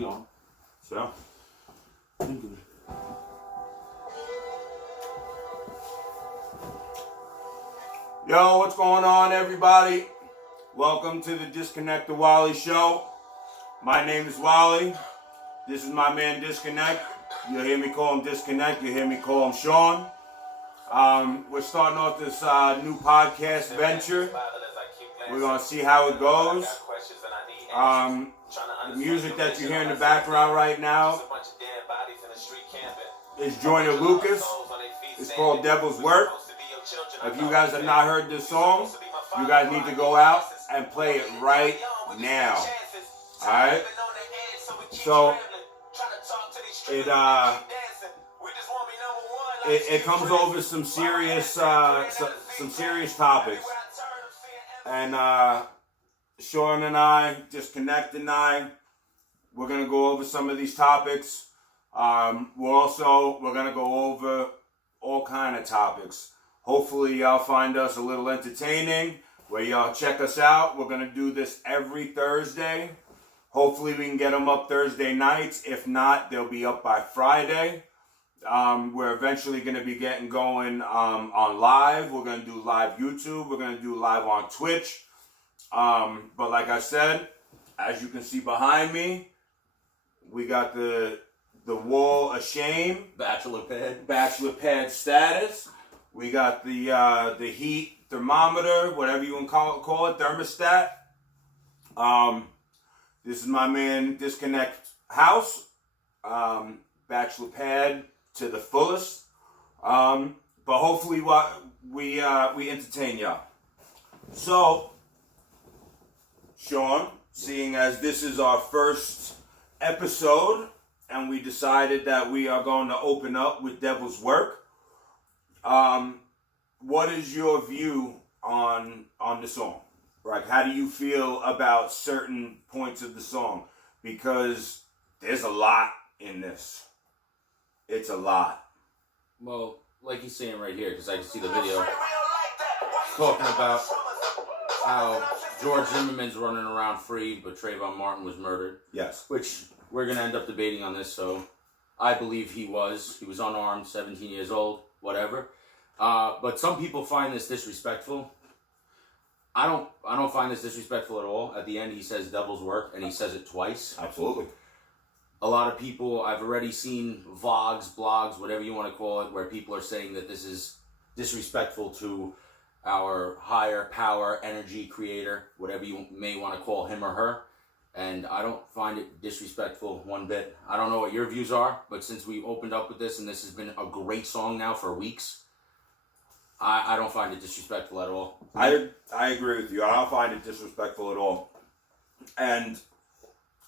We on. So. Yo, what's going on, everybody? Welcome to the Dissconnectt the Wally show. My name is Wally. This is my man Dissconnectt. You'll hear me call him Dissconnectt. You'll hear me call him Sean. We're starting off this new podcast venture. We're going to see how it goes. The music that you hear in the background right now is Joyner Lucas. It's called Devil's Work. If you guys have not heard this song, you guys need to go out and play it right now. Alright? So, it comes over some serious topics. And Sean and I, Dissconnectt and I, we're going to go over some of these topics. We're going to go over all kind of topics. Hopefully y'all find us a little entertaining, where y'all check us out. We're going to do this every Thursday. Hopefully we can get them up Thursday nights. If not, they'll be up by Friday. We're eventually going to be getting going on live. We're going to do live YouTube. We're going to do live on Twitch. But like I said, as you can see behind me, we got the wall of shame. Bachelor pad status. We got the heat thermometer, whatever you want to call it, thermostat. This is my man Dissconnectt house. Bachelor pad to the fullest. But hopefully we entertain y'all. So, Sean, seeing as this is our first episode, and we decided that we are going to open up with Devil's Work, what is your view on the song? Like, how do you feel about certain points of the song? Because there's a lot in this. It's a lot. Well, like he's saying right here, because I can see the video, talking about how George Zimmerman's running around free, but Trayvon Martin was murdered. Yes. Which we're going to end up debating on this, so I believe he was. He was unarmed, 17 years old, whatever. But some people find this disrespectful. I don't find this disrespectful at all. At the end, he says Devil's Work, and he says it twice. Absolutely. A lot of people, I've already seen vlogs, blogs, whatever you want to call it, where people are saying that this is disrespectful to our higher power energy creator, whatever you may want to call him or her. And I don't find it disrespectful one bit. I don't know what your views are, but since we opened up with this, and this has been a great song now for weeks, I don't find it disrespectful at all. I agree with you. I don't find it disrespectful at all. And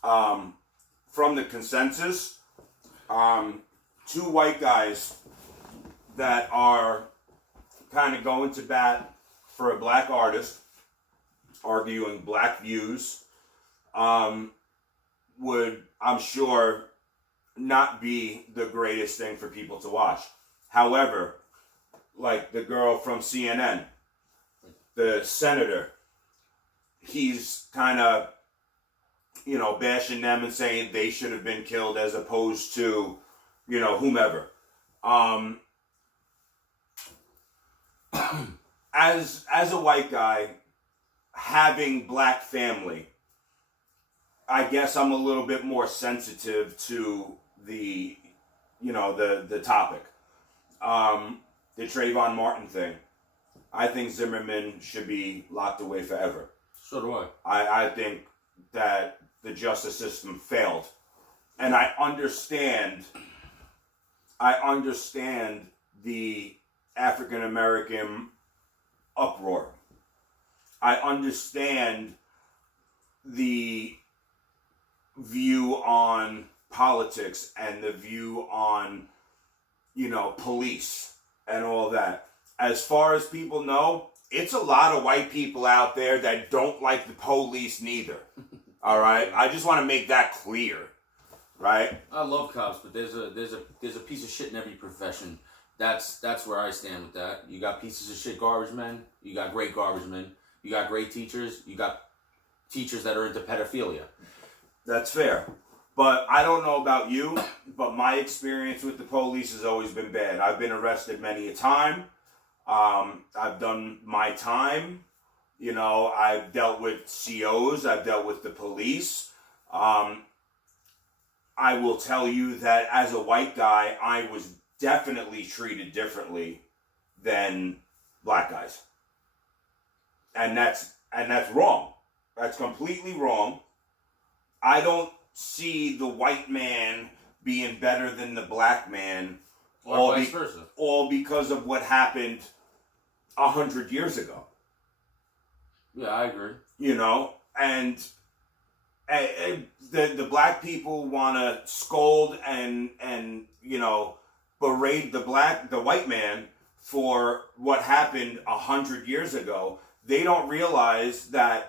from the consensus, two white guys that are kind of going to bat for a black artist, arguing black views, would, I'm sure, not be the greatest thing for people to watch. However, like the girl from CNN, the senator, he's kind of, bashing them and saying they should have been killed as opposed to, whomever. As a white guy, having black family, I guess I'm a little bit more sensitive to the topic. The Trayvon Martin thing. I think Zimmerman should be locked away forever. So do I. I think that the justice system failed. And I understand the African American uproar. I understand the view on politics and the view on, police and all that. As far as people know, it's a lot of white people out there that don't like the police neither. All right? I just want to make that clear. Right? I love cops, but there's a piece of shit in every profession. That's where I stand with that. You got pieces of shit garbage men. You got great garbage men. You got great teachers. You got teachers that are into pedophilia. That's fair. But I don't know about you, but my experience with the police has always been bad. I've been arrested many a time. I've done my time. You know, I've dealt with COs. I've dealt with the police. I will tell you that as a white guy, I was definitely treated differently than black guys. And that's wrong. That's completely wrong. I don't see the white man being better than the black man, or vice versa, all because of what happened 100 years ago. Yeah, I agree. You know, and the black people want to scold and you know, berate the white man for what happened 100 years ago. They don't realize that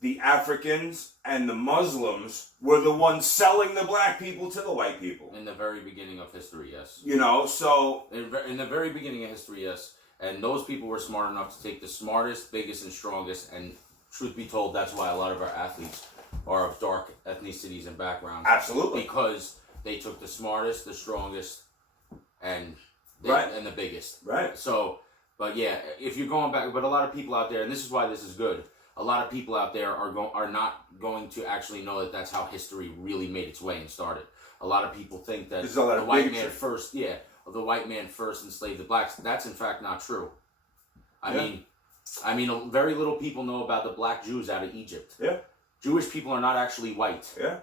the Africans and the Muslims were the ones selling the black people to the white people. In the very beginning of history, yes. You know, so... In the very beginning of history, yes. And those people were smart enough to take the smartest, biggest, and strongest. And truth be told, that's why a lot of our athletes are of dark ethnicities and backgrounds. Absolutely. Because they took the smartest, the strongest, and the biggest. Right. So, but yeah, if you're going back... But a lot of people out there, and this is why this is good, a lot of people out there are not going to actually know that that's how history really made its way and started. A lot of people think that the white man first, the white man first enslaved the blacks. That's in fact not true. I mean, very little people know about the black Jews out of Egypt. Yeah. Jewish people are not actually white. Yeah.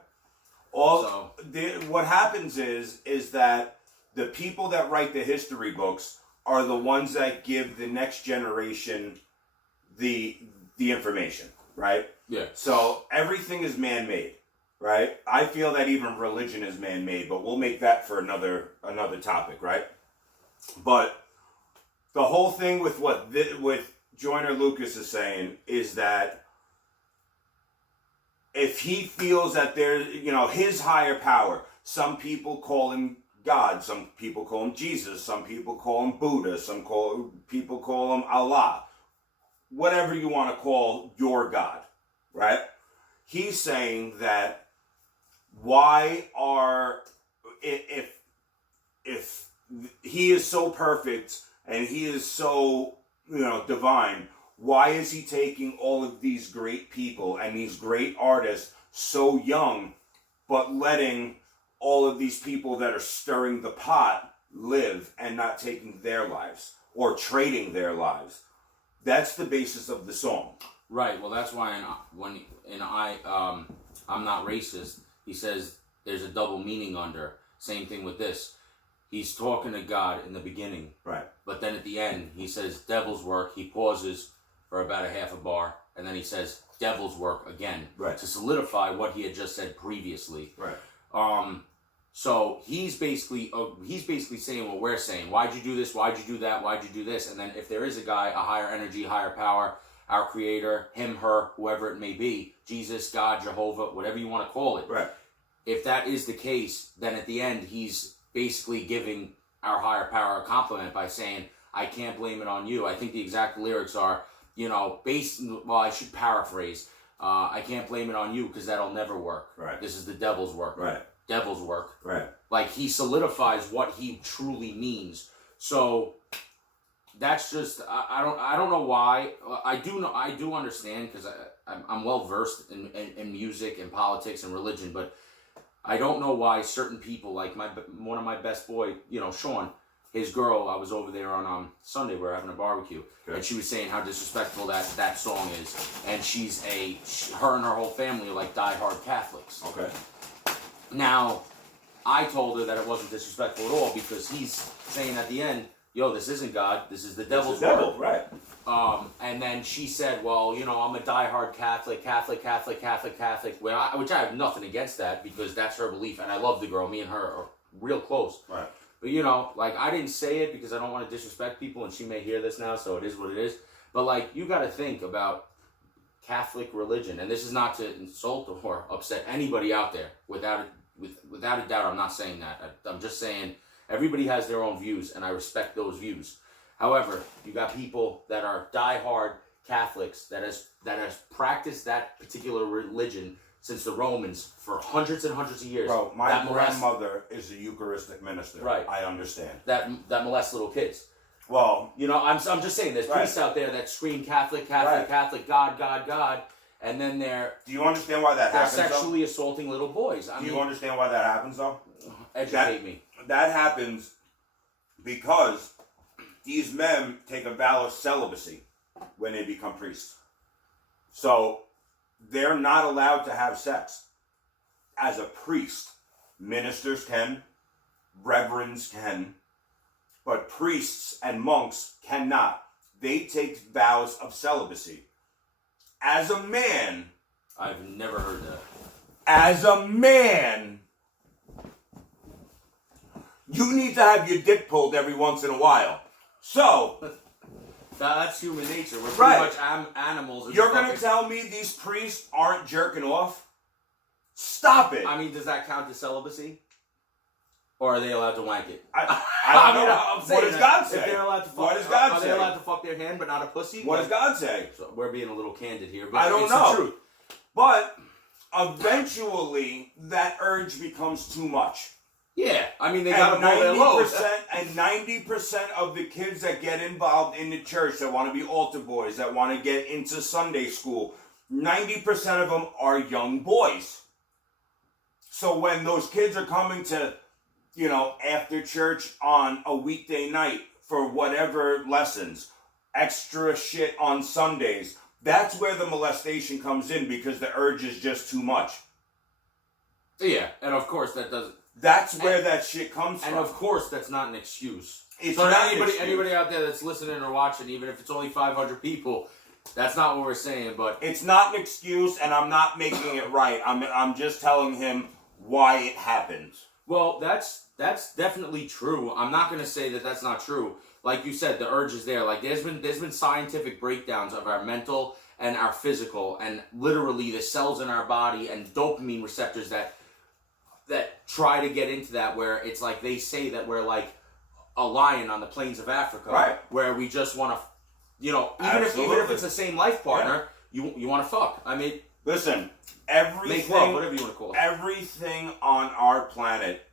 What happens is that the people that write the history books are the ones that give the next generation the information, right? Yeah. So everything is man-made, right? I feel that even religion is man-made, but we'll make that for another topic, right? But the whole thing with what Joyner Lucas is saying is that if he feels that there's, you know, his higher power, some people call him God, some people call him Jesus, some people call him Buddha, people call him Allah. Whatever you want to call your God, right? He's saying that if he is so perfect and he is so, you know, divine, why is he taking all of these great people and these great artists so young, but letting all of these people that are stirring the pot live and not taking their lives or trading their lives? That's the basis of the song. Right. Well, that's why I'm not racist, he says there's a double meaning under. Same thing with this. He's talking to God in the beginning. Right. But then at the end, he says devil's work. He pauses for about a half a bar, and then he says devil's work again. Right. To solidify what he had just said previously. Right. So he's basically saying what we're saying. Why'd you do this? Why'd you do that? Why'd you do this? And then if there is a guy, a higher energy, higher power, our creator, him, her, whoever it may be, Jesus, God, Jehovah, whatever you want to call it. Right. If that is the case, then at the end, he's basically giving our higher power a compliment by saying, I can't blame it on you. I think the exact lyrics are, you know, I should paraphrase. I can't blame it on you because that'll never work. Right. This is the devil's work. Right. Devil's work. Right. Like he solidifies what he truly means. So that's just I don't know why. I do understand because I'm well versed in music and politics and religion, but I don't know why certain people like one of my best boy, you know, Sean, his girl. I was over there on Sunday. We were having a barbecue, and she was saying how disrespectful that song is, and her and her whole family are like diehard Catholics. Okay. Now, I told her that it wasn't disrespectful at all because he's saying at the end, yo, this isn't God, this is the devil's work. Right. And then she said, well, you know, I'm a diehard Catholic, which I have nothing against that because that's her belief, and I love the girl. Me and her are real close. Right. But, you know, like, I didn't say it because I don't want to disrespect people, and she may hear this now, so it is what it is. But, like, you got to think about Catholic religion, and this is not to insult or upset anybody out there. Without a doubt, I'm not saying that. I'm just saying everybody has their own views, and I respect those views. However, you got people that are diehard Catholics that has practiced that particular religion since the Romans for hundreds and hundreds of years. Bro, my that grandmother is a Eucharistic minister. Right. I understand. That molest little kids. Well, You know, I'm just saying, there's priests out there that scream Catholic, Catholic, Right. Catholic, God, God, God, and then they're do you understand why that happens? sexually assaulting little boys. Do you understand why that happens, though? Educate me. That happens because these men take a vow of celibacy when they become priests. So they're not allowed to have sex. As a priest, ministers can, reverends can, but priests and monks cannot. They take vows of celibacy. As a man, I've never heard that. as a man, you need to have your dick pulled every once in a while. So, That's human nature. We're pretty Right. much animals. in you're the going to fucking- tell me these priests aren't jerking off? Stop it. I mean, does that count as celibacy? Or are they allowed to wank it? I don't know. I'm saying What does that. God If say? they're allowed to fuck, What does God are say? they allowed to fuck their hand but not a pussy? What does God say? So we're being a little candid here, but I don't it's know. the truth. But eventually, that urge becomes too much. Yeah, I mean, they gotta And blow their load. 90% of the kids that get involved in the church, that want to be altar boys, that want to get into Sunday school, 90% of them are young boys. So when those kids are coming to, after church on a weekday night for whatever lessons, extra shit on Sundays, that's where the molestation comes in, because the urge is just too much. Yeah, and of course that doesn't. That's where that shit comes And from. of course that's not an excuse. It's So not an anybody excuse. out there that's listening or watching, even if it's only 500 people, that's not what we're saying. But It's not an excuse, and I'm not making it right. I'm just telling him why it happens. well, that's definitely true. I'm not gonna say that that's not true. Like you said, the urge is there. Like there's been scientific breakdowns of our mental and our physical, and literally the cells in our body and dopamine receptors that try to get into that, where it's like they say that we're like a lion on the plains of Africa, Right. where we just want to, even if Absolutely. it's the same life partner, you want to fuck. I mean, Listen, make love, whatever you want to call it. everything on our planet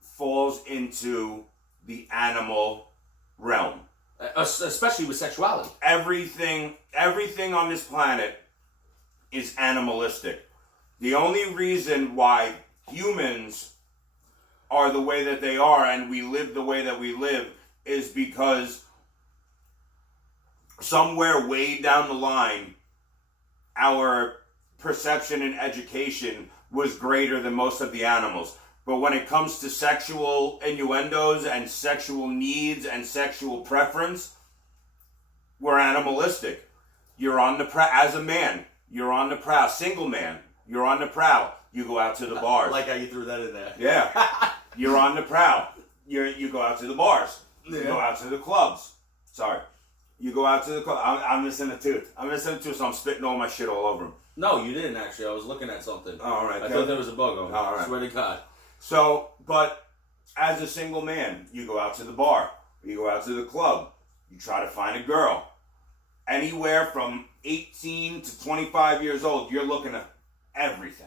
falls into the animal realm. Especially with sexuality. Everything on this planet is animalistic. The only reason why humans are the way that they are and we live the way that we live is because somewhere way down the line, our perception and education was greater than most of the animals. But when it comes to sexual innuendos and sexual needs and sexual preference, we're animalistic. You're on the prowl. As a man, you're on the prowl. Single man, you're on the prowl. You go out to the bars. Like how you threw that in there. Yeah. You're on the prowl. You go out to the bars. You Yeah. go out to the clubs. Sorry. You go out to the club. I'm missing a tooth. So I'm spitting all my shit all over him. No, you didn't actually. I was looking at something. Oh, all right. I good. thought there was a bug on. All right. Swear to God. So, but as a single man, you go out to the bar. You go out to the club. You try to find a girl. Anywhere from 18 to 25 years old, you're looking at everything.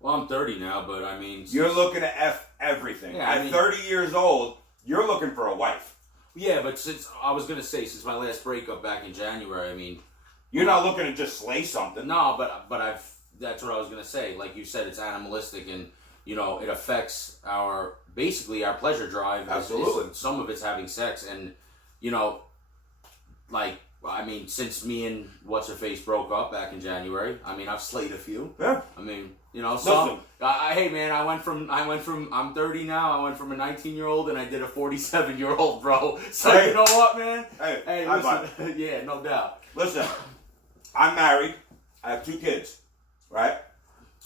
Well, I'm 30 now, but I mean... You're looking at everything. Yeah, I At mean- 30 years old, you're looking for a wife. Yeah, but since since my last breakup back in January, I mean... You're not looking to just slay something. No, but that's what I was going to say. Like you said, it's animalistic and, it affects basically our pleasure drive. Absolutely. Some of it's having sex and, since me and What's-Her-Face broke up back in January, I've slayed a few. Yeah. Some. Hey man, I went from. I'm 30 now. I went from a 19-year-old and I did a 47-year-old, bro. So Hey. you know what, man? Hey, listen. Yeah, no doubt. Listen, I'm married. I have 2 kids, right?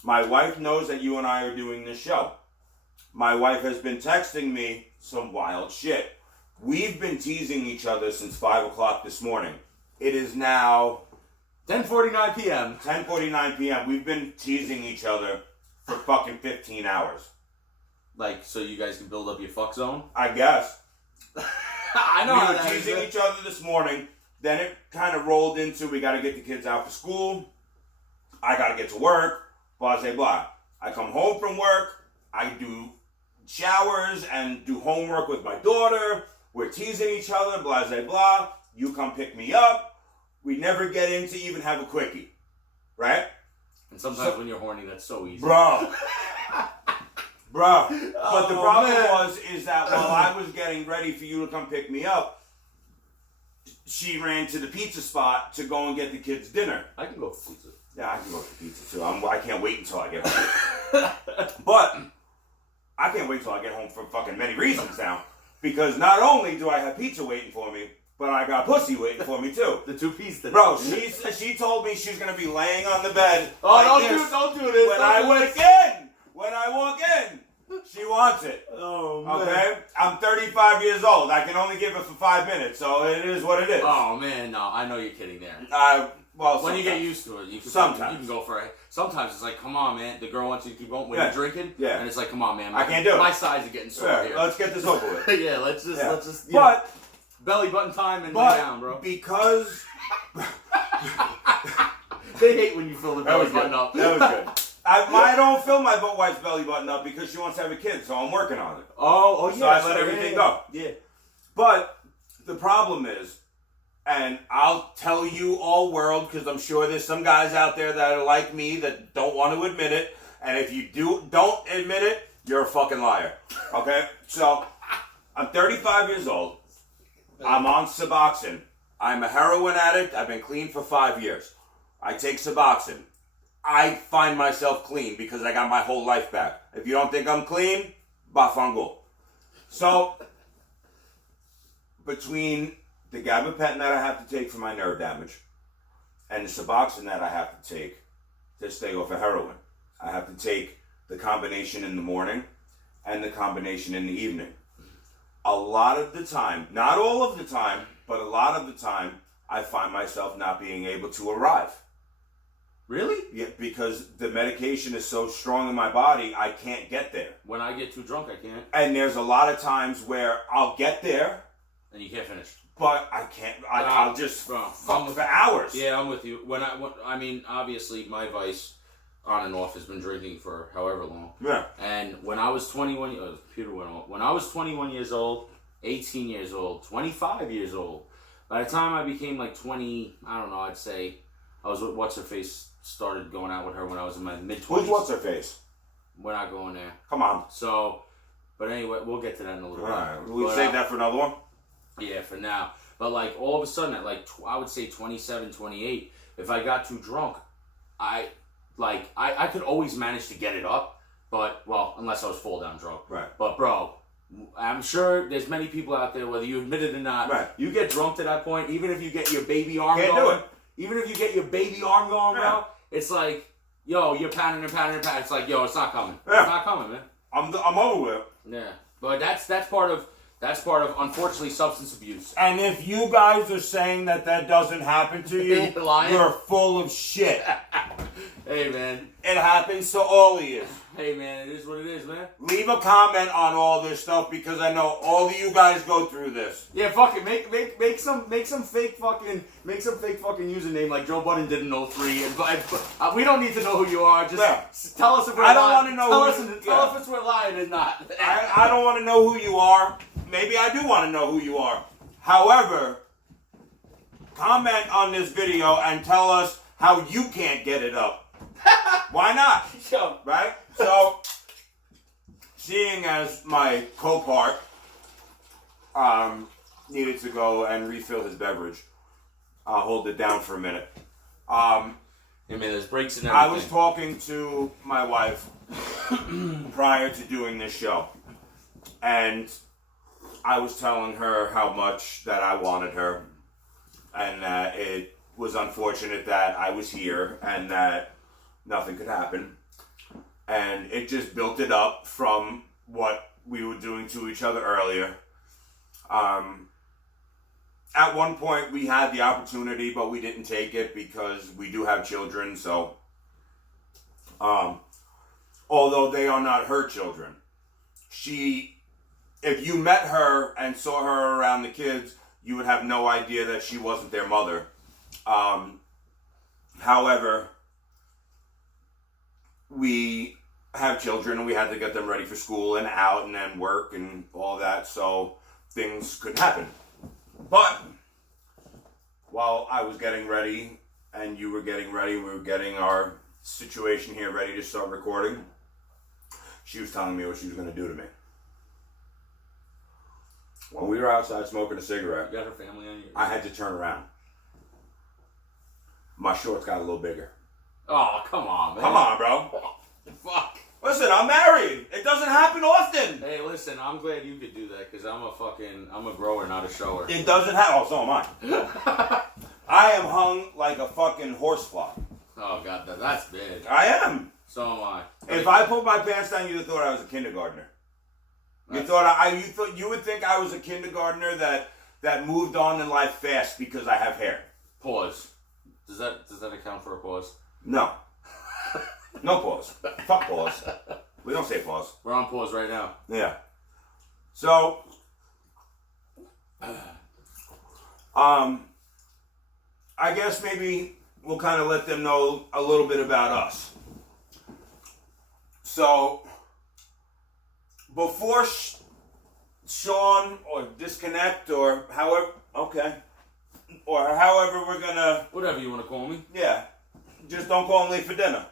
My wife knows that you and I are doing this show. My wife has been texting me some wild shit. We've been teasing each other since 5 o'clock this morning. It is now 10:49 p.m. 10:49 p.m. We've been teasing each other for fucking 15 hours. Like, so you guys can build up your fuck zone? I guess. I know We how were that teasing is. each other this morning. Then it kind of rolled into, we got to get the kids out for school. I got to get to work. blah, blah, blah. I come home from work, I do showers and do homework with my daughter. We're teasing each other, blah, blah, blah. You come pick me up. We never get in to even have a quickie, right? And sometimes when you're horny, that's so easy. Bro. But the problem man. is that while I was getting ready for you to come pick me up, she ran to the pizza spot to go and get the kids dinner. I can go for pizza. Yeah, I can go for pizza too. I can't wait until I get home. But I can't wait until I get home for fucking many reasons now. Because not only do I have pizza waiting for me, but I got pussy waiting for me too. The two-piece thing. Bro, she told me she's gonna be laying on the bed. Oh, like don't do this. When I walk in, she wants it. Oh, man. Okay? I'm 35 years old. I can only give it for 5 minutes, so it is what it is. Oh, man, no, I know you're kidding there. Well, when you get used to it, you can go for it. Sometimes it's like, come on, man. The girl wants you to keep going when you're drinking. Yeah. And it's like, come on, man. I can't do it. My sides are getting sore here. Let's get this over with. Yeah, let's just. But belly button time and lay down, bro. Because they hate when you fill the belly button up. That was good. I don't fill my wife's belly button up because she wants to have a kid, so I'm working on it. Oh, yeah. So I let everything go. Yeah. But the problem is, and I'll tell you all world, because I'm sure there's some guys out there that are like me that don't want to admit it. And if you don't admit it, you're a fucking liar. Okay? So, I'm 35 years old. I'm on Suboxone. I'm a heroin addict. I've been clean for 5 years. I take Suboxone. I find myself clean because I got my whole life back. If you don't think I'm clean, bafango. So, between the gabapentin that I have to take for my nerve damage and the Suboxone that I have to take to stay off of heroin, I have to take the combination in the morning and the combination in the evening. A lot of the time, not all of the time, but a lot of the time, I find myself not being able to arrive. Really? Yeah, because the medication is so strong in my body, I can't get there. When I get too drunk, I can't. And there's a lot of times where I'll get there, and you can't finish. But I can't. I'll just fuck for hours. Yeah, I'm with you. I mean, obviously, my vice on and off has been drinking for however long. Yeah. And when I was 21, the computer went off. When I was 21 years old, 18 years old, 25 years old. By the time I became like 20, I don't know. I'd say I was with what's her face. Started going out with her when I was in my mid-20s. Who's what's her face? We're not going there. Come on. So, but anyway, we'll get to that in a little bit. Alright, we'll save that for another one? Yeah, for now. But like all of a sudden at like, I would say 27, 28, if I got too drunk, I could always manage to get it up, but, well, unless I was fall down drunk. Right. But bro, I'm sure there's many people out there, whether you admit it or not, right. You get drunk to that point, even if you get your baby arm Can't going. Do it. Even if you get your baby arm going, yeah. bro, it's like, yo, you're pounding. It's like, yo, it's not coming. Yeah. It's not coming, man. I'm over with it. Yeah. But that's part of unfortunately substance abuse. And if you guys are saying that doesn't happen to you, you're full of shit. Hey, man. It happens to all of you. Hey, man, it is what it is, man. Leave a comment on all this stuff because I know all of you guys go through this. Yeah, fuck it. Make some fake fucking username like Joe Budden did in 03. And we don't need to know who you are. Just tell us if we're lying. I don't want to know. Tell us if we're lying or not. I don't want to know who you are. Maybe I do want to know who you are. However, comment on this video and tell us how you can't get it up. Why not? Sure. Right? So, seeing as my co-part needed to go and refill his beverage, I'll hold it down for a minute. I mean, there's breaks in everything. I was talking to my wife prior to doing this show, and I was telling her how much that I wanted her, and that it was unfortunate that I was here and that nothing could happen. And it just built it up from what we were doing to each other earlier. At one point, we had the opportunity, but we didn't take it because we do have children. So, although they are not her children, if you met her and saw her around the kids, you would have no idea that she wasn't their mother. However, have children, and we had to get them ready for school and out and then work and all that, so things could happen. But while I was getting ready and you were getting ready, we were getting our situation here ready to start recording, she was telling me what she was going to do to me. When we were outside smoking a cigarette, You got her family on you? I had to turn around. My shorts got a little bigger. Oh, come on, man. Come on, bro. Fuck. Listen, I'm married. It doesn't happen often. Hey, listen, I'm glad you could do that, because I'm a grower, not a shower. It doesn't happen. Oh, so am I. I am hung like a fucking horsefly. Oh, God, that's bad. I am. So am I. If I pulled my pants down, you'd have thought I was a kindergartner. You would think I was a kindergartner that moved on in life fast because I have hair. Pause. Does that account for a pause? No. No pause. Fuck pause. We don't say pause. We're on pause right now. Yeah. So, I guess maybe we'll kind of let them know a little bit about us. So, before Sean or Dissconnectt or however, okay, or however we're gonna, Whatever you want to call me. yeah, just don't call him late for dinner.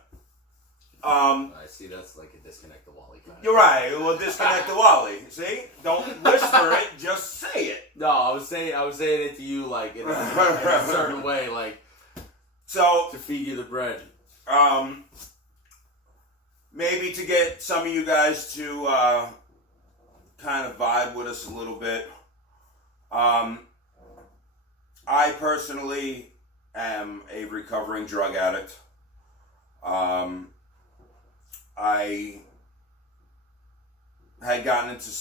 I see, that's like a disconnect the Wally kind of. You're right. We'll disconnect the Wally. See, don't whisper it. Just say it. No, I was saying it to you like in a certain way, like So, to feed you the bread. maybe to get some of you guys to kind of vibe with us a little bit. I personally am a recovering drug addict. I had gotten into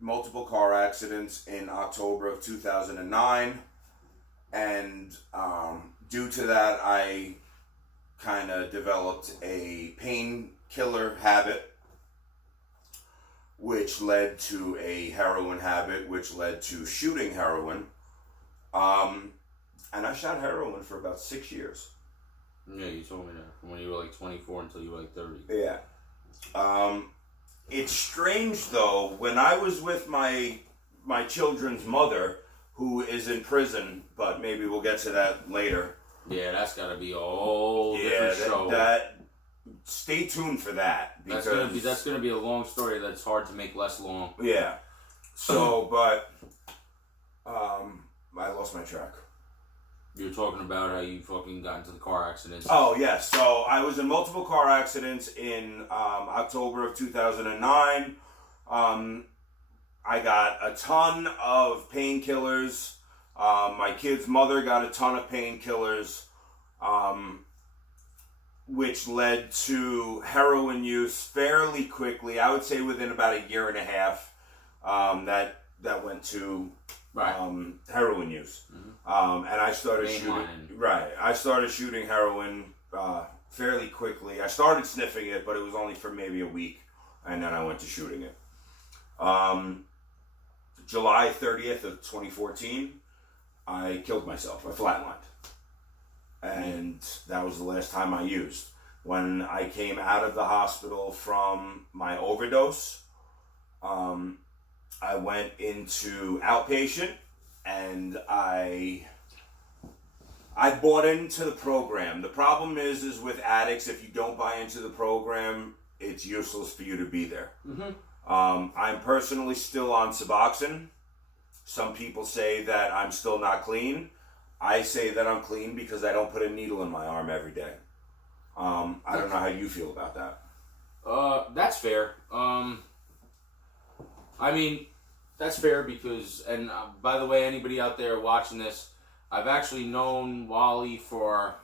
multiple car accidents in October of 2009, and due to that, I kind of developed a painkiller habit, which led to a heroin habit, which led to shooting heroin. And I shot heroin for about 6 years. Yeah, you told me that. From when you were like 24 until you were like 30. Yeah. It's strange though, when I was with my children's mother, who is in prison, but maybe we'll get to that later. Yeah, that's gotta be a whole different show. Stay tuned for that. That's gonna be a long story that's hard to make less long. Yeah. So, but I lost my track. You were talking about how you fucking got into the car accidents. Oh, yes. So I was in multiple car accidents in October of 2009. I got a ton of painkillers. My kid's mother got a ton of painkillers, which led to heroin use fairly quickly. I would say within about a year and a half, that went to heroin use. Mm-hmm. And I started shooting. Right, I started shooting heroin fairly quickly. I started sniffing it, but it was only for maybe a week, and then I went to shooting it. July 30th of 2014, I killed myself. I flatlined, and that was the last time I used. When I came out of the hospital from my overdose, I went into outpatient, and I bought into the program. The problem is with addicts, if you don't buy into the program, it's useless for you to be there. Mm-hmm. I'm personally still on Suboxone. Some people say that I'm still not clean. I say that I'm clean because I don't put a needle in my arm every day. I don't know how you feel about that. That's fair. I mean, that's fair because, and by the way, anybody out there watching this, I've actually known Wally for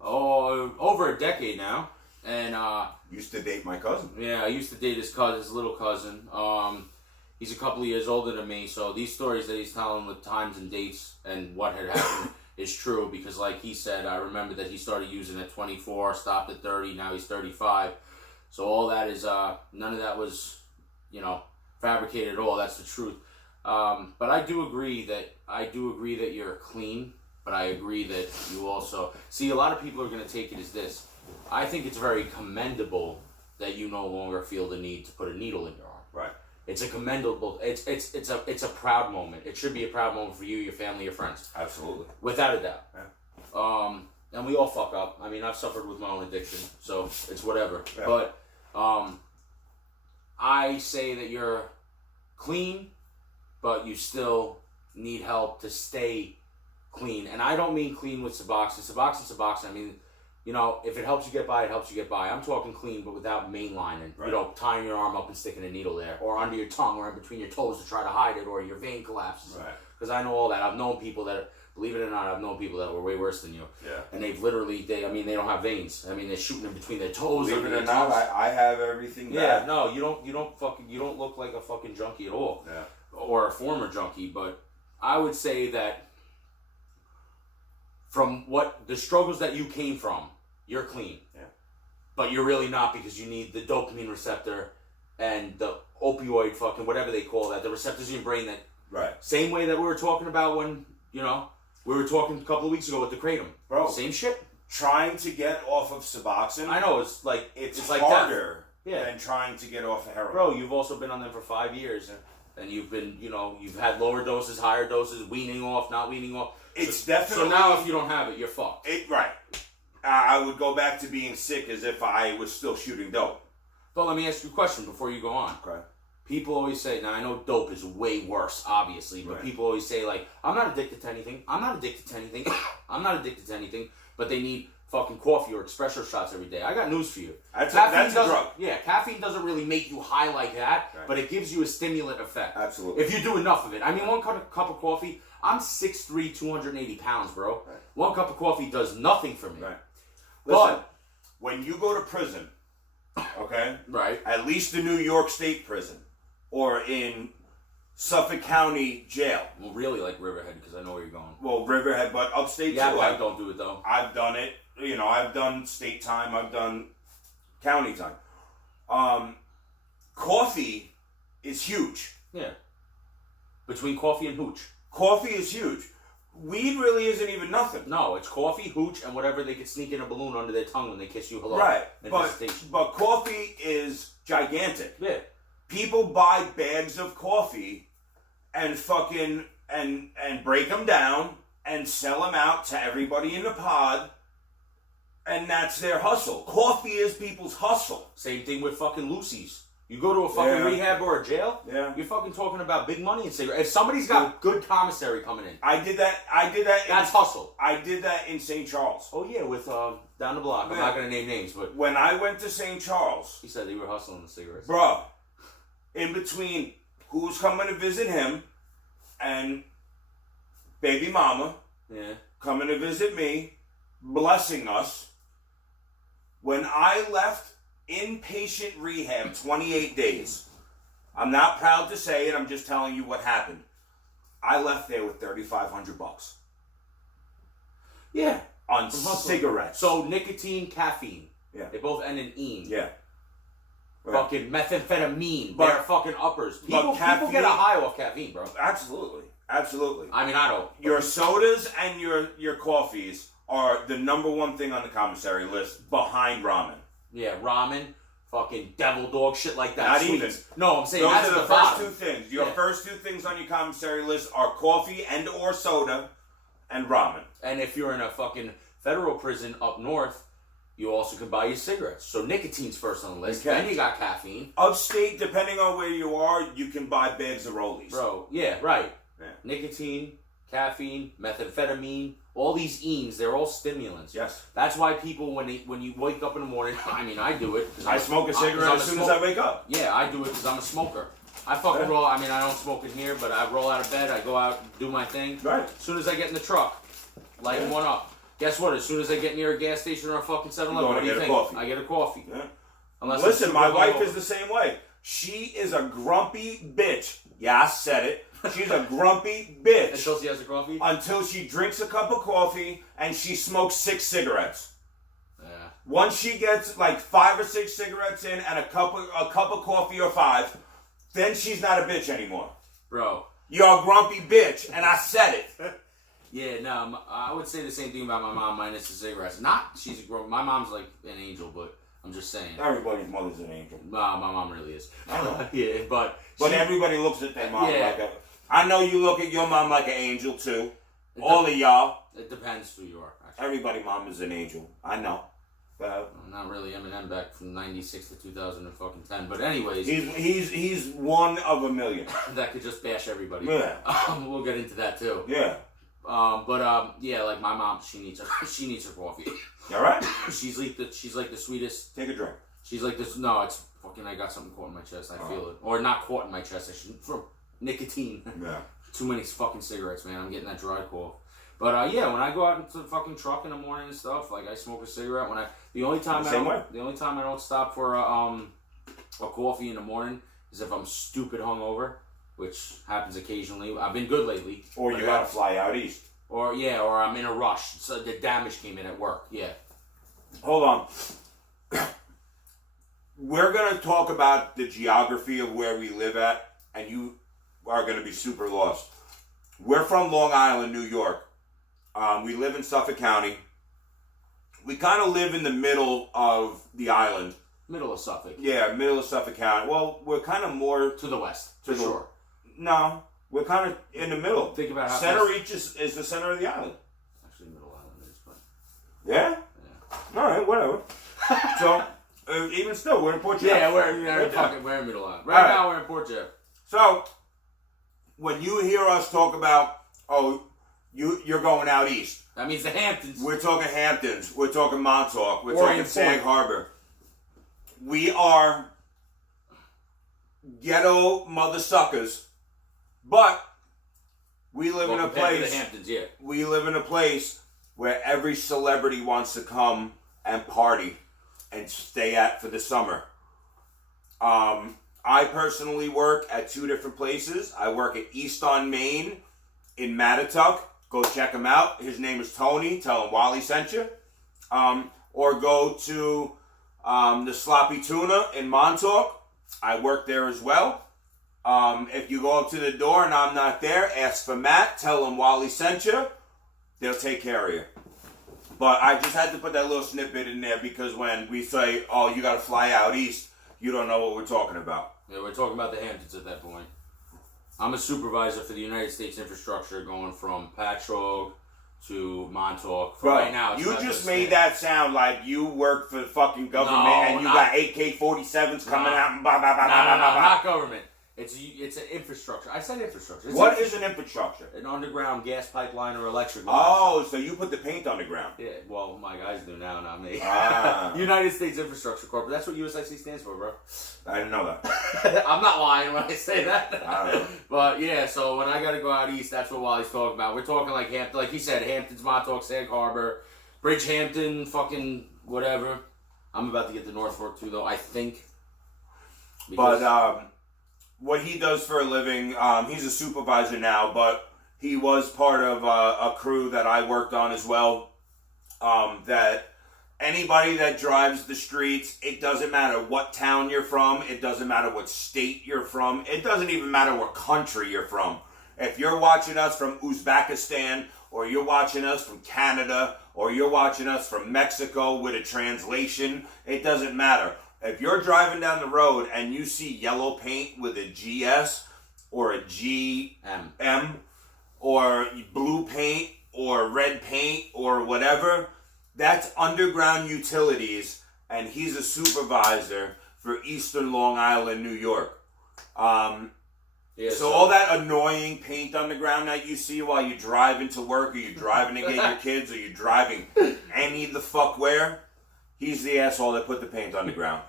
over a decade now, and used to date my cousin. Yeah, I used to date his little cousin. He's a couple of years older than me, so these stories that he's telling with times and dates and what had happened is true because, like he said, I remember that he started using at 24, stopped at 30, now he's 35. So all that is none of that was, fabricated at all. That's the truth. But I do agree that you're clean, but I agree that you also see a lot of people are going to take it as this. I think it's very commendable that you no longer feel the need to put a needle in your arm. Right. It's a commendable. It's a proud moment. It should be a proud moment for you, your family, your friends. Absolutely. Without a doubt. Yeah. And we all fuck up. I mean, I've suffered with my own addiction, so it's whatever. Yeah. But I say that you're clean, but you still need help to stay clean. And I don't mean clean with Suboxone. Suboxone. I mean, you know, if it helps you get by, it helps you get by. I'm talking clean, but without mainlining. Right. You know, tying your arm up and sticking a needle there, or under your tongue, or in between your toes to try to hide it, or your vein collapses. Right. Because I know all that. I've known people that, believe it or not, I've known people that were way worse than you. Yeah. And they've literally, they don't have veins. I mean, they're shooting in between their toes. Believe it or not, I have everything Yeah, back. no, you don't look like a fucking junkie at all. Yeah. Or a former junkie, but I would say that from what the struggles that you came from, you're clean. Yeah. But you're really not, because you need the dopamine receptor and the opioid fucking whatever they call that, the receptors in your brain that Right. same way that we were talking about when, you know, we were talking a couple of weeks ago with the Kratom. Bro. Same shit. Trying to get off of Suboxone, I know, it's like it's like harder Yeah. than trying to get off of heroin. Bro, you've also been on them for 5 years, and you've been, you know, you've had lower doses, higher doses, weaning off, not weaning off. It's so, definitely... So now if you don't have it, you're fucked. Right. I would go back to being sick as if I was still shooting dope. But let me ask you a question before you go on. Okay. People always say, now I know dope is way worse, obviously, but Right. people always say, like, I'm not addicted to anything. I'm not addicted to anything. I'm not addicted to anything. But they need fucking coffee or espresso shots every day. I got news for you. That's Caffeine a doesn't- drug. Yeah, caffeine doesn't really make you high like that, Right. but it gives you a stimulant effect. Absolutely. If you do enough of it. I mean, one cup of coffee, I'm 6'3", 280 pounds, bro. Right. One cup of coffee does nothing for me. Right. But- Listen, when you go to prison, okay, Right. at least the New York State prison, or in Suffolk County Jail, Well, really like Riverhead, because I know where you're going. well, Riverhead, but upstate Yeah, too. I don't do it, though. I've done it. You know, I've done state time. I've done county time. Coffee is huge. Yeah. Between coffee and hooch. Coffee is huge. Weed really isn't even nothing. No, it's coffee, hooch, and whatever they could sneak in a balloon under their tongue when they kiss you hello. Right. And But visitation. coffee is gigantic. Yeah. People buy bags of coffee and fucking and break them down and sell them out to everybody in the pod, and that's their hustle. Coffee is people's hustle. Same thing with fucking Lucy's. You go to a fucking Yeah. rehab or a jail, Yeah. you're fucking talking about big money and cigarettes. If somebody's got good commissary coming in, I did that. that's hustle. I did that in St. Charles. Oh yeah, with down the block. I'm Yeah. not gonna name names, but When I went to St. Charles, he said they were hustling the cigarettes. bruh, in between who's coming to visit him and baby mama Yeah. coming to visit me, blessing us, when I left inpatient rehab 28 days, I'm not proud to say it, I'm just telling you what happened. I left there with $3,500 Yeah. on From hustling. cigarettes. So nicotine, caffeine. Yeah. They both end in "ine." Yeah. Right. Fucking methamphetamine. But- They're fucking uppers. People caffeine- get a high off caffeine, bro. Absolutely. Absolutely. I mean, I don't. Your sodas and your coffees are the number one thing on the commissary list behind ramen. Yeah, ramen, fucking devil dog, shit like that. Not Sweets. even. No, I'm saying Those that's are the the first bottom. two things. Your Yeah. first two things on your commissary list are coffee and or soda and ramen. And if you're in a fucking federal prison up north, you also can buy your cigarettes. So nicotine's first on the list. You can. Then you got caffeine. Upstate, depending on where you are, you can buy bags of rollies. Bro, yeah, right. Yeah. Nicotine, caffeine, methamphetamine, all these enes, they're all stimulants. Yes. That's why people, when you wake up in the morning, I mean, I do it. 'Cause I smoke a cigarette as soon as I wake up. Yeah, I do it because I'm a smoker. I fucking roll, I mean, I don't smoke in here, but I roll out of bed, I go out, do my thing. Right. As soon as I get in the truck, light one up. Guess what? As soon as I get near a gas station or a fucking 7-Eleven, You're what do you gonna think? get a coffee. I get a coffee. Yeah. Unless Listen, it's my super wife hungover. is the same way. She is a grumpy bitch. Yeah, I said it. She's a grumpy bitch Until she has a coffee? until she drinks a cup of coffee and she smokes 6 cigarettes. Yeah. Once she gets like 5 or 6 cigarettes in and a cup of coffee or 5, then she's not a bitch anymore. Bro. You're a grumpy bitch, and I said it. Yeah, no, I would say the same thing about my mom minus the cigarettes. Not, my mom's like an angel, but I'm just saying. Everybody's mother's an angel. Nah, my mom really is. I know. Yeah, but everybody looks at their mom yeah. like a... I know you look at your mom like an angel, too. All of y'all. It depends who you are, actually. Everybody mom is an angel. I know. I'm not really Eminem back from 96 to 2010, but anyways. He's one of a million. That could just bash everybody. Yeah. We'll get into that, too. Yeah. Yeah, like my mom, she needs her coffee. All right. She's like the sweetest. Take a drink. She's like this. No, it's fucking. I got something caught in my chest. I feel it, or not caught in my chest. I should from nicotine. Yeah. Too many fucking cigarettes, man. I'm getting that dry cough. But yeah, when I go out into the fucking truck in the morning and stuff, like I smoke a cigarette. The only time I don't stop for a coffee in the morning is if I'm stupid hungover, which happens occasionally. I've been good lately. Or you gotta fly out east. Or I'm in a rush. So the damage came in at work. Yeah. Hold on. We're gonna talk about the geography of where we live at, and you are gonna be super lost. We're from Long Island, New York. We live in Suffolk County. We kind of live in the middle of the island. Middle of Suffolk. Yeah, middle of Suffolk County. Well, we're kind of more... To the west, for sure. No, we're kind of in the middle. Think about how... Center Reach is the center of the island. Actually, Middle Island is, but... Yeah? Yeah. Alright, whatever. So, even still, we're in Port Jeff. Yeah, we're in Middle Island. Right now, we're in Port Jeff. So, when you hear us talk about, you're going out east. That means the Hamptons. We're talking Hamptons. We're talking Montauk. We're Orient talking Sag Harbor. We are ghetto mother suckers, but we live in a place. The Hamptons, yeah. We live in a place where every celebrity wants to come and party and stay at for the summer. I personally work at 2 different places. I work at East on Main in Mattatuck. Go check him out. His name is Tony. Tell him Wally sent you. Or go to the Sloppy Tuna in Montauk. I work there as well. If you go up to the door and I'm not there, ask for Matt. Tell him Wally sent you. They'll take care of you. But I just had to put that little snippet in there because when we say, you got to fly out east, you don't know what we're talking about. Yeah, we're talking about the Hamptons at that point. I'm a supervisor for the United States infrastructure going from Patchogue to Montauk. Bro, right now, you just made that sound like you work for the fucking government and you got AK-47s coming out and blah, blah, blah, blah, blah, blah. Not government. It's an infrastructure. I said infrastructure. What is an infrastructure? An underground gas pipeline or electric line. Oh, so you put the paint on the ground. Yeah, well, my guys do now, not me. Ah. United States Infrastructure Corp. That's what USIC stands for, bro. I didn't know that. I'm not lying when I say that. I don't know. But yeah, so when I got to go out east, that's what Wally's talking about. We're talking like Hampton, like he said, Hamptons, Montauk, Sag Harbor, Bridgehampton, fucking whatever. I'm about to get to North Fork too, though, I think. But what he does for a living, he's a supervisor now, but he was part of a crew that I worked on as well. That anybody that drives the streets, it doesn't matter what town you're from, it doesn't matter what state you're from, it doesn't even matter what country you're from. If you're watching us from Uzbekistan, or you're watching us from Canada, or you're watching us from Mexico with a translation, it doesn't matter. If you're driving down the road and you see yellow paint with a GS or a GM or blue paint or red paint or whatever, that's underground utilities, and he's a supervisor for Eastern Long Island, New York. So all that annoying paint on the ground that you see while you're driving to work or you're driving to get your kids or you're driving any the fuck where, he's the asshole that put the paint on the ground.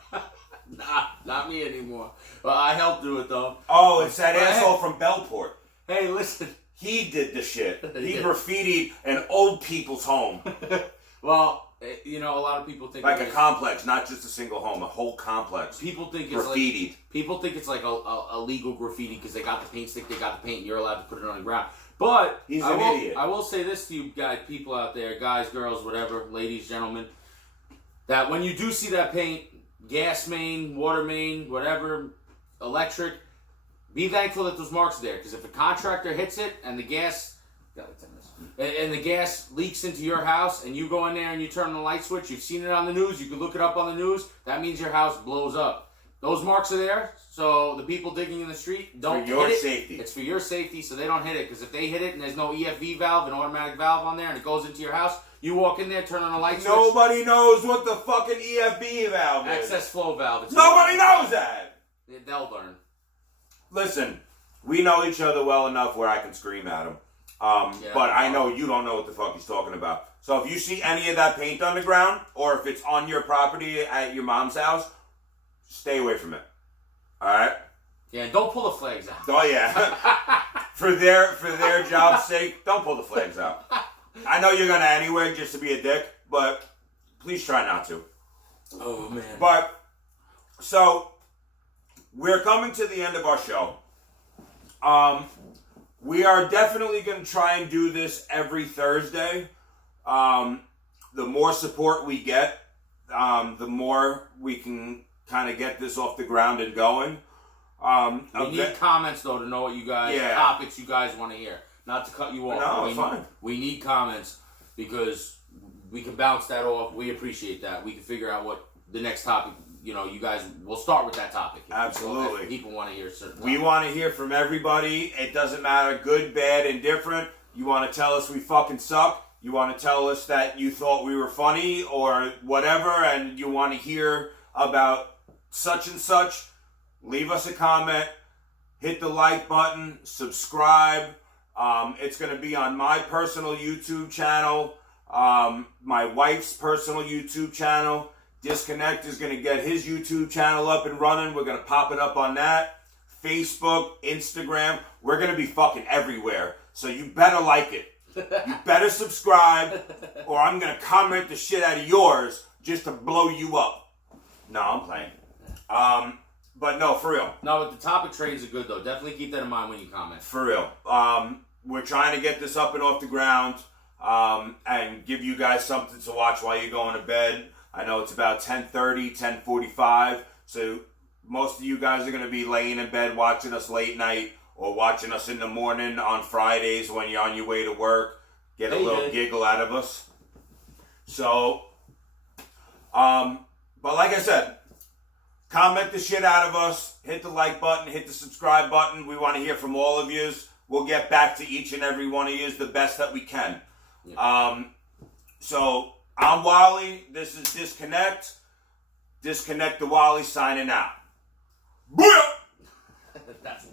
Nah, not me anymore. Well, I helped do it, though. Oh, it's that asshole from Bellport. Hey, listen. He did the shit. He graffitied an old people's home. Well, a lot of people think... Like a complex, not just a single home, a whole complex. People think graffitied. People think it's like a legal graffiti because they got the paint stick, they got the paint, and you're allowed to put it on the ground. But... He's an idiot. I will say this to you guys, people out there, guys, girls, whatever, ladies, gentlemen, that when you do see that paint, gas main, water main, whatever, electric, be thankful that those marks are there. Because if a contractor hits it and the gas... Got like 10 minutes. and the gas leaks into your house, and you go in there and you turn the light switch, you've seen it on the news, you can look it up on the news, that means your house blows up. Those marks are there, so the people digging in the street don't hit it. For your safety. It's for your safety, so they don't hit it, because if they hit it and there's no EFV valve, an automatic valve on there, and it goes into your house, you walk in there, turn on the light switch. Nobody knows what the fucking EFB valve is. Access flow valve. It's Nobody knows that. They'll learn. Listen, we know each other well enough where I can scream at him. But I know you don't know what the fuck he's talking about. So if you see any of that paint on the ground, or if it's on your property at your mom's house, stay away from it. Alright? Yeah, don't pull the flags out. Oh yeah. for their job's sake, don't pull the flags out. I know you're gonna anyway, just to be a dick, but please try not to. Oh man. But so we're coming to the end of our show. We are definitely going to try and do this every Thursday. The more support we get, the more we can kind of get this off the ground and going. We need comments, though, to know what you guys, topics you guys want to hear. Not to cut you off. No, it's fine. We need comments because we can bounce that off. We appreciate that. We can figure out what the next topic, you know, you guys, we'll start with that topic. Absolutely. People want to hear certain topics. We want to hear from everybody. It doesn't matter, good, bad, indifferent. You want to tell us we fucking suck. You want to tell us that you thought we were funny or whatever, and you want to hear about such and such. Leave us a comment. Hit the like button. Subscribe. It's going to be on my personal YouTube channel, my wife's personal YouTube channel. Dissconnectt is going to get his YouTube channel up and running. We're going to pop it up on that. Facebook, Instagram. We're going to be fucking everywhere. So you better like it. You better subscribe, or I'm going to comment the shit out of yours just to blow you up. No, I'm playing. But no, for real. No, but the topic trades are good, though. Definitely keep that in mind when you comment. For real. We're trying to get this up and off the ground and give you guys something to watch while you're going to bed. I know it's about 10:30, 10:45, so most of you guys are going to be laying in bed watching us late night or watching us in the morning on Fridays when you're on your way to work. Get a little giggle out of us. So, but like I said, comment the shit out of us. Hit the like button, hit the subscribe button. We want to hear from all of yous. We'll get back to each and every one of yous the best that we can. Yeah. So, I'm Wally. This is Dissconnectt. Dissconnectt the Wally signing out. Booyah! That's